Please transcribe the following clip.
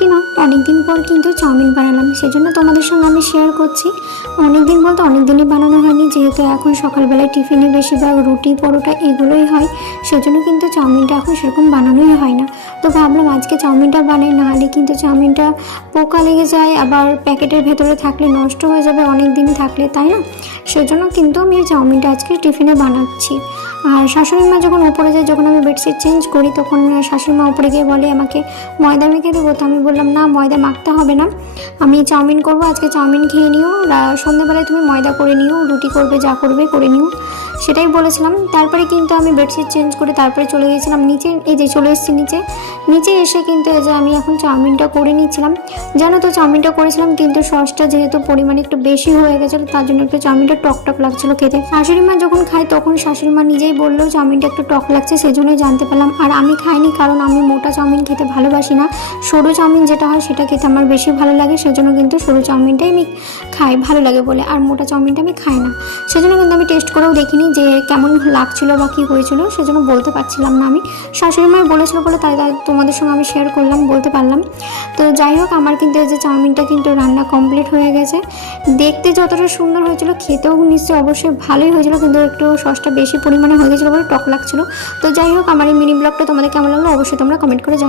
আজকে না অনেক দিন পর কিন্তু চাউমিন বানালাম, সেজন্য তোমাদের সঙ্গে আমি শেয়ার করছি। অনেক দিন বলতে অনেক দিনই বানানো হয়নি, যেহেতু এখন সকালবেলায় টিফিনে বেশিরভাগ রুটি পরোটা এগুলোই হয়, সেজন্য কিন্তু চাউমিনটা এখন সেরকম বানানোই হয় না। তো ভাবলাম আজকে চাউমিনটা বানাই, না হলে কিন্তু চাউমিনটা পোকা লেগে যায়, আবার প্যাকেটের ভেতরে থাকলে নষ্ট হয়ে যাবে অনেক দিন থাকলে, তাই না? সেজন্য কিন্তু আমি এই চাউমিনটা আজকে টিফিনে বানাচ্ছি। আর শাশুড়ি মা যখন উপরে যায়, যখন আমি বেডশিট চেঞ্জ করি, তখন শাশুড়ি মা উপরে গিয়ে বলে আমাকে ময়দা মেখে দেবো। তো আমি বললাম না, ময়দা মাখতে হবে না, আমি চাউমিন করবো, আজকে চাউমিন খেয়ে নিও, সন্ধ্যাবেলায় তুমি ময়দা করে নিও, রুটি করবে, যা করবে করে নিও, সেটাই বলেছিলাম। তারপরে কিন্তু আমি বেডশিট চেঞ্জ করে তারপরে চলে গিয়েছিলাম নিচে। এই যে চলে এসেছি নিচে, নিচে এসে কিন্তু এই যে আমি এখন চাউমিনটা করে নিচ্ছিলাম। জানো তো চাউমিনটা করেছিলাম কিন্তু সসটা যেহেতু পরিমাণে একটু বেশি হয়ে গেছিলো, তার জন্য একটু চাউমিনটা টক টক লাগছিলো খেতে। শাশুড়ি মা যখন খায় তখন শাশুড়ি মা নিজেই বললো চাউমিনটা একটু টক লাগছে, সেজন্যই জানতে পারলাম। আর আমি খাইনি, কারণ আমি মোটা চাউমিন খেতে ভালোবাসি না, সরু চাউমিন যেটা হয় সেটা খেতে আমার বেশি ভালো লাগে, সেজন্য কিন্তু সরু চাউমিনটাই আমি খাই ভালো লাগে বলে, আর মোটা চাউমিনটা আমি খাই না। সেজন্য কিন্তু আমি টেস্ট করেও দেখিনি যে কেমন লাগছিলো বা কী হয়েছিল, সেজন্য বলতে পারছিলাম না। আমি শাশুড়ি মায়ের বলেছিল বলে তাই তোমাদের সঙ্গে আমি শেয়ার করলাম, বলতে পারলাম। তো যাই হোক, আমার কিন্তু এই যে চাউমিনটা কিন্তু রান্না কমপ্লিট হয়ে গেছে। দেখতে যতটা সুন্দর হয়েছিল, খেতেও নিশ্চয়ই অবশ্যই ভালোই হয়েছিল, কিন্তু একটু সসটা বেশি পরিমাণে হয়ে গেছিলো বলে টক লাগছিলো। তো যাই হোক, আমার এই মিনি ব্লগটা তোমাদের কেমন লাগলো অবশ্যই তোমরা কমেন্ট করে জানিও।